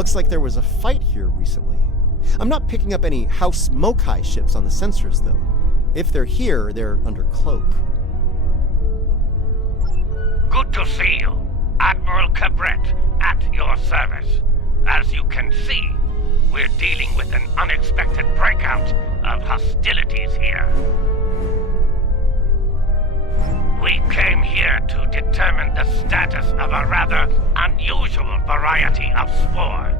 Looks like there was a fight here recently. I'm not picking up any House Mokai ships on the sensors, though. If they're here, they're under cloak. Good to see you. Admiral Cabret, at your service. As you can see, we're dealing with an unexpected breakout of hostilities here. We came here to determine the status of a rather unusual variety of spore.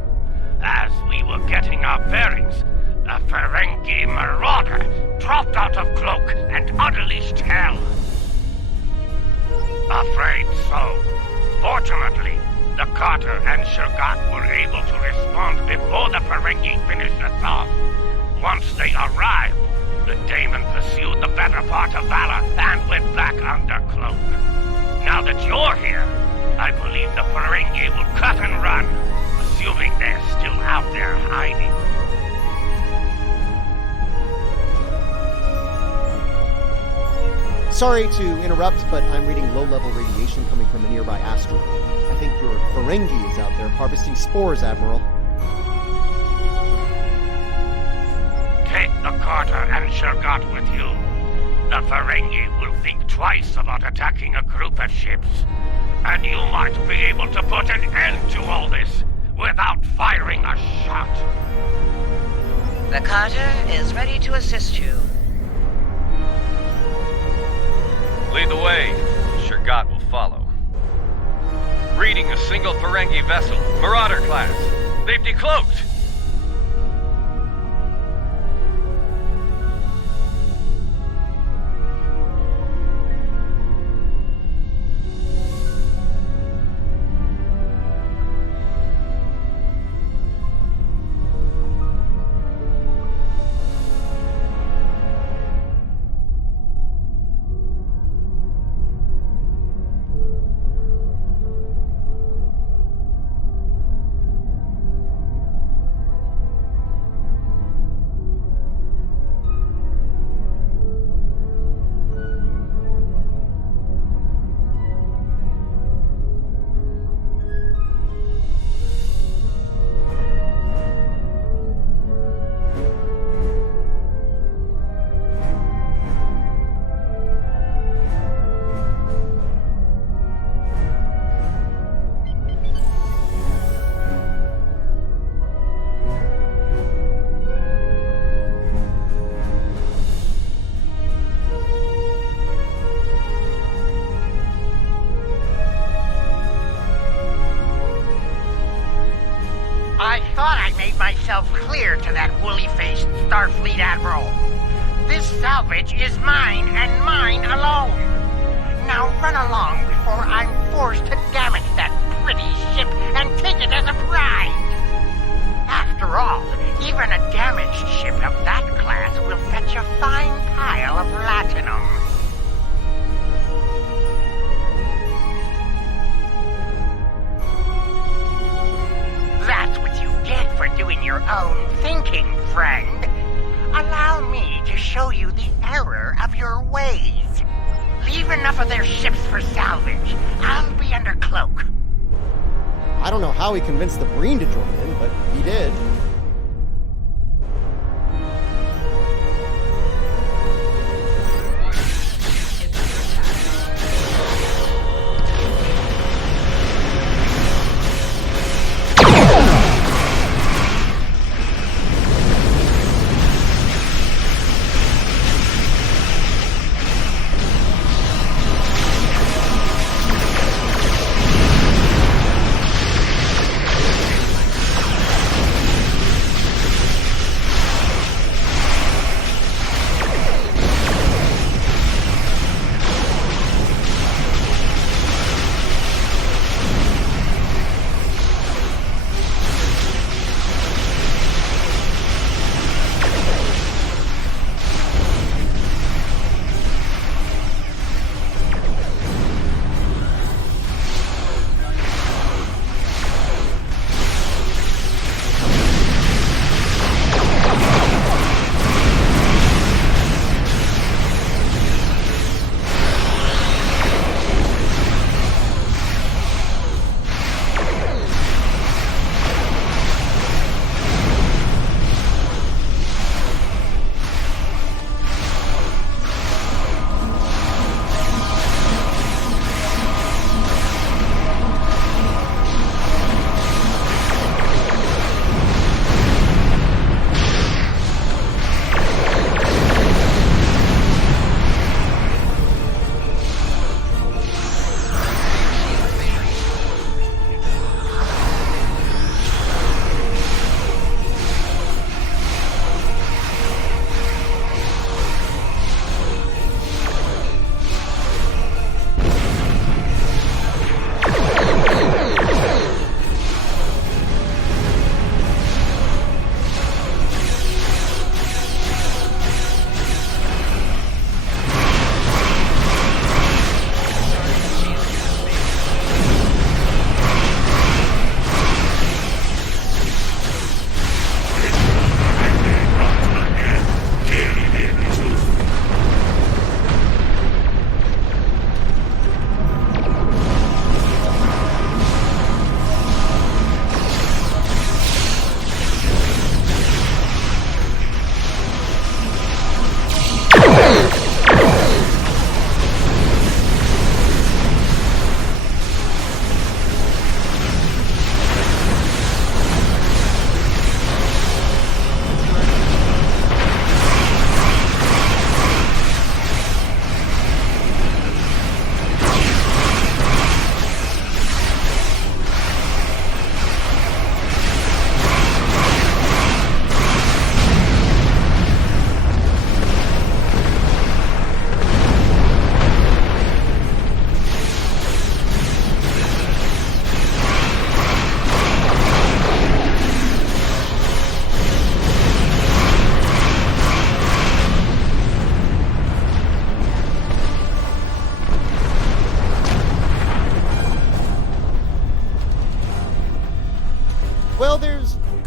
As we were getting our bearings, a Ferengi marauder dropped out of cloak and unleashed hell. Afraid so. Fortunately, the Carter and Shergat were able to respond before the Ferengi finished us off. Once they arrived, the Daemon pursued the better part of Valor and went back under cloak. Now that you're here, I believe the Ferengi will cut and run, assuming they're still out there hiding. Sorry to interrupt, but I'm reading low-level radiation coming from a nearby asteroid. I think your Ferengi is out there harvesting spores, Admiral. Take the Carter and Shergat with you. The Ferengi will think twice about attacking a group of ships. And you might be able to put an end to all this without firing a shot. The Carter is ready to assist you. Lead the way. Shergat will follow. Reading a single Ferengi vessel, Marauder class. They've decloaked. I thought I made myself clear to that woolly-faced Starfleet Admiral. This salvage is mine and mine alone. Now run along before I'm forced to damage that pretty ship and take it as a prize. After all, even a damaged ship of that class will fetch a fine pile of latinum. That's what you get for doing your own thinking, friend. Allow me to show you the error of your ways. Leave enough of their ships for salvage. I'll be under cloak. I don't know how he convinced the Breen to join in, but he did.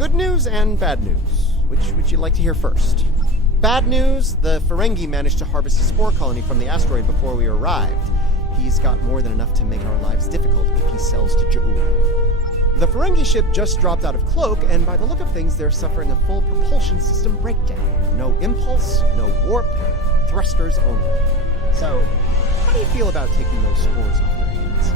good news and bad news. Which would you like to hear first? Bad news, the Ferengi managed to harvest a spore colony from the asteroid before we arrived. He's got more than enough to make our lives difficult if he sells to Ja'ul. The Ferengi ship just dropped out of Cloak, and by the look of things, they're suffering a full propulsion system breakdown. No impulse, no warp, thrusters only. So, how do you feel about taking those spores off their hands?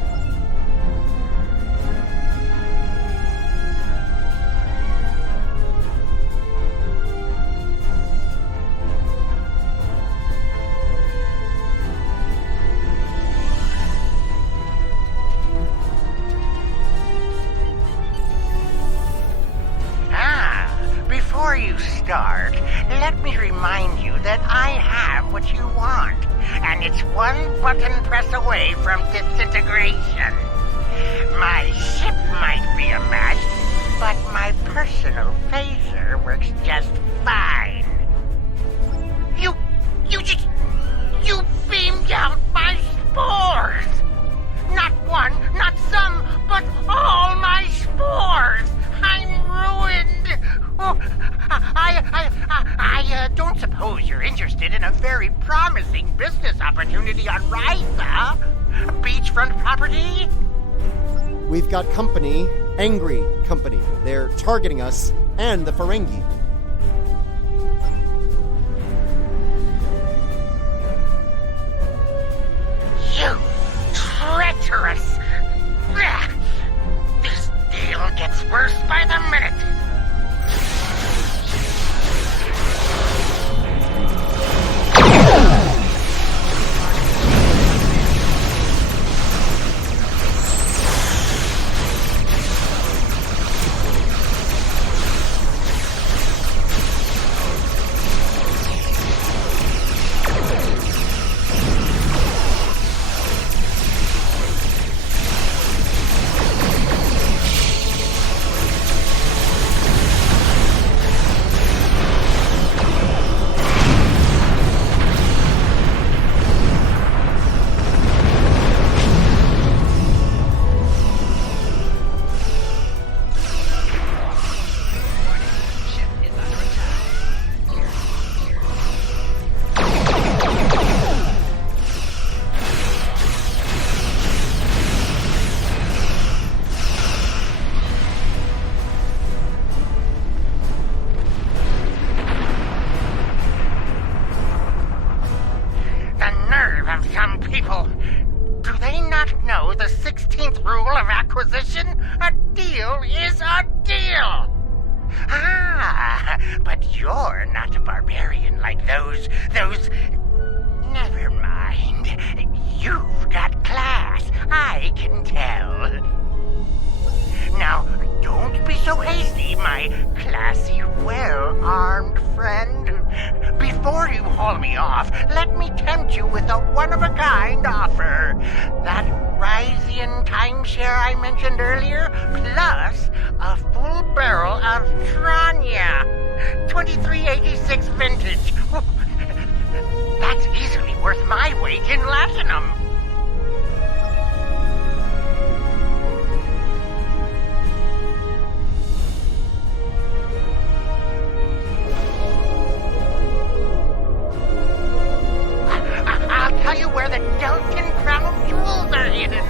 Before you start, let me remind you that I have what you want, and it's one button press away from disintegration. My ship might be a mess, but my personal phaser works just fine. You beamed out my spores! Not one, not some, but all my spores! I'm ruined! Oh, I don't suppose you're interested in a very promising business opportunity on Risa? Beachfront property? We've got company, angry company. They're targeting us and the Ferengi. You treacherous! This deal gets worse by the minute. Some people. Do they not know the 16th rule of acquisition? A deal is a deal! Ah, but you're not a barbarian like those... Never mind. You've got class, I can tell. Now, don't be so hasty, my classy, well-armed friend. Before you haul me off, let me tempt you with a one-of-a-kind offer. That Ryzian timeshare I mentioned earlier, plus a full barrel of Tranya. 2386 vintage. That's easily worth my weight in latinum. I'll tell you where the Delkin Crown jewels are hidden.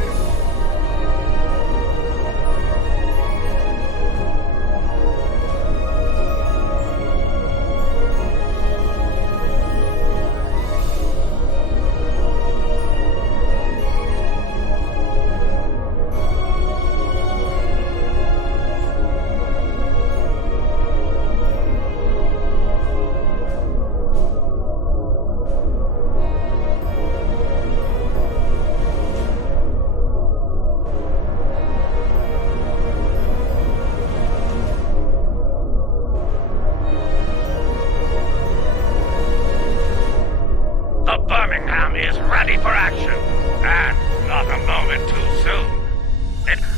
Is ready for action, and not a moment too soon.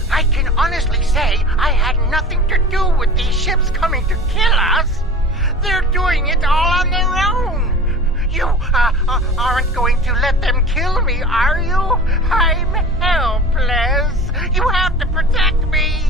I can honestly say I had nothing to do with these ships coming to kill us. They're doing it all on their own. You aren't going to let them kill me, are you? I'm helpless. You have to protect me.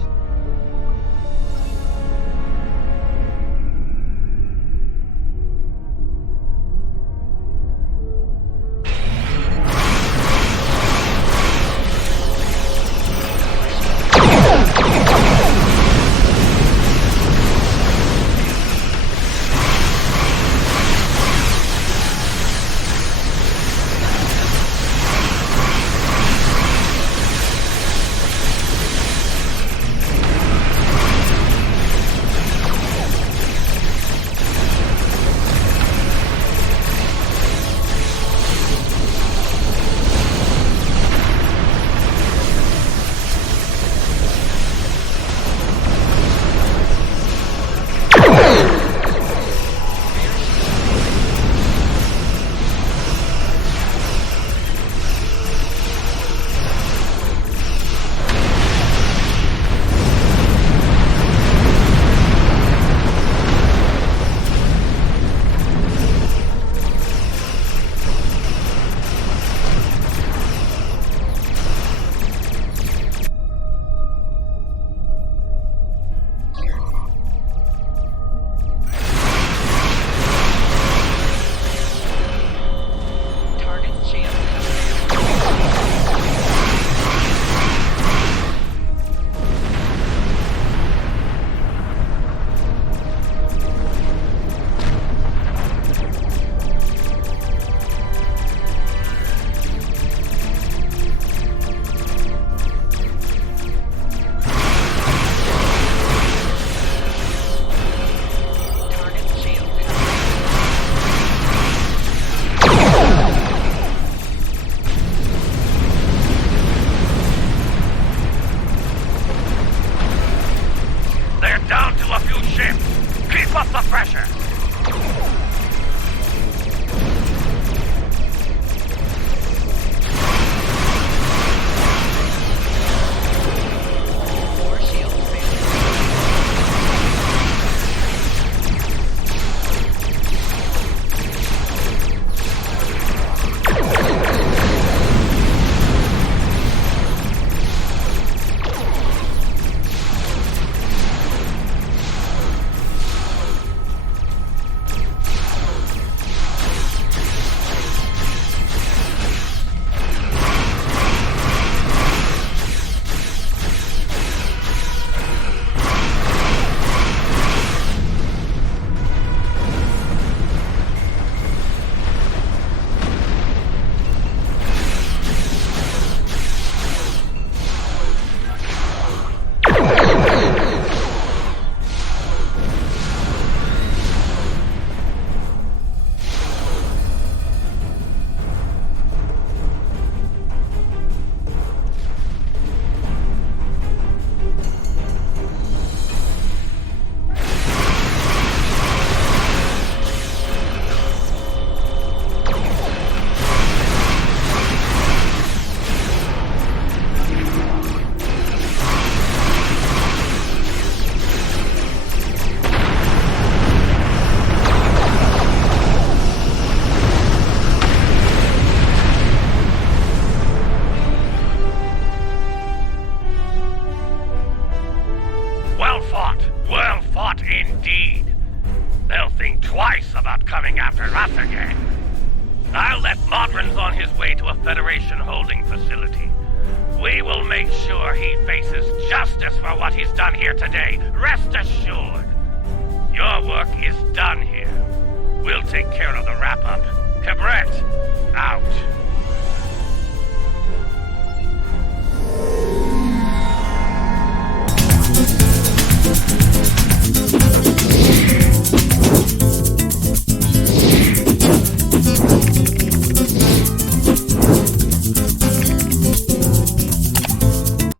detention holding facility. We will make sure he faces justice for what he's done here today. Rest assured. Your work is done here. We'll take care of the wrap-up. Cabret, out.